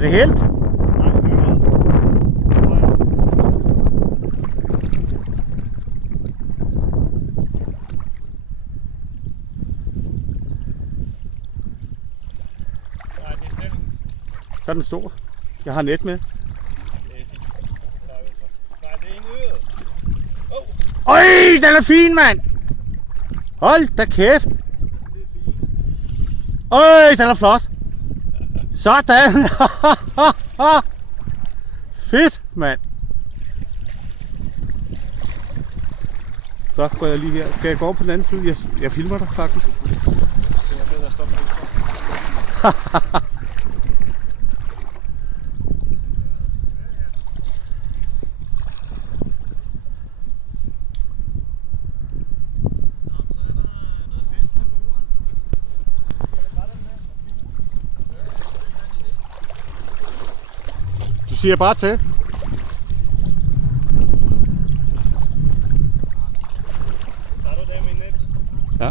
det helt? Så er den stor. Jeg har net med. Øj, den er fin, mand! Hold da kæft! Øj, den er flot! Sådan! Fedt, mand! Så går jeg lige her. Skal jeg gå over på den anden side? Jeg filmer dig faktisk. Du siger bare til. Ja.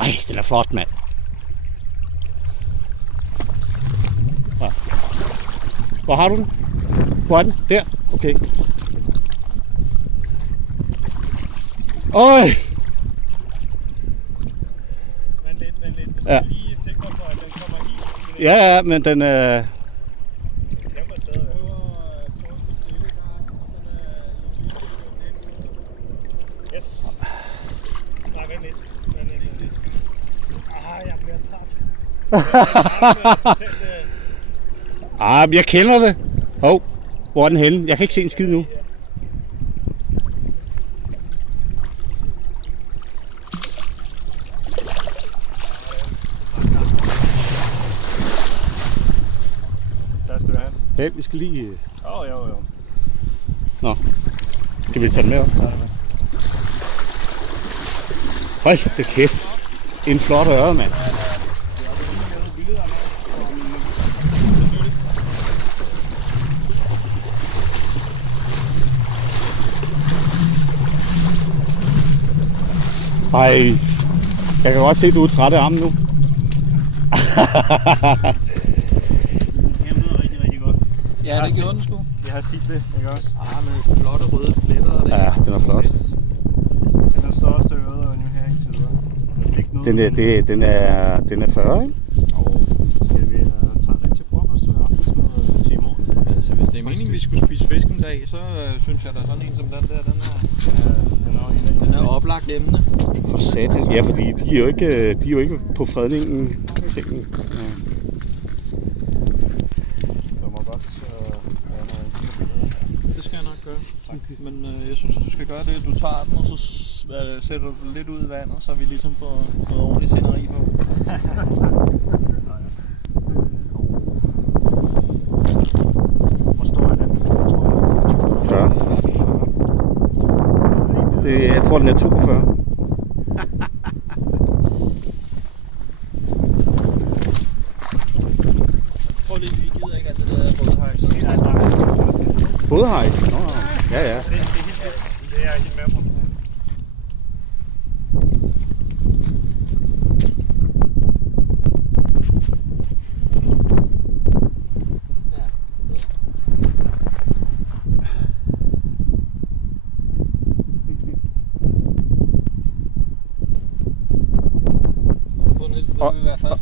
Ej, den er flot, mand. Ja. Hvor har du den? Hvor er den? Der? Okay. Øj! Vent lidt. Ja. Lige sikre på, at den kommer helt. Ja, men den er... Kæmper stadig. Yes. Nej, vent lidt. Jeg bliver træt. Men jeg kender det. Hov, hvor er den henne? Jeg kan ikke se en skid nu. Der skal du have. Ja, vi skal lige... Jo. Nå, skal vi tage den med op? Hold da kæft. En flot øre, mand. Ej, jeg kan godt se, at du er træt af armen nu. Rigtig godt. Ja, det gjorde den sgu. Jeg har set det, ikke også? Med flotte røde pletter og det. Ja, den er flot. Den er største øre og nu her i tider. Jeg fik noget. Den er 40, ikke? Skal vi tage lidt til frokost og aftensmad til i morgen? Altså, hvis det er meningen, vi skulle spise fisk en dag, så synes jeg, der er sådan en som den der, den er oplagt emne. For satan. Ja, fordi de er jo ikke på fredningen. Tingene. Ja. Der må godt være noget. Det skal jeg nok gøre. Men jeg synes, du skal gøre det. Du tager den, og så sætter du den lidt ud i vandet, så vi ligesom får noget ordentligt sceneri på. Hvor stor er den? 40. Jeg tror, den er 42. Prøv lige, vi gider ikke alt det der rødhejs. Bådhejs? Nå, ja. Det er jeg helt med på.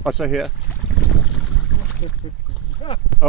Og så her.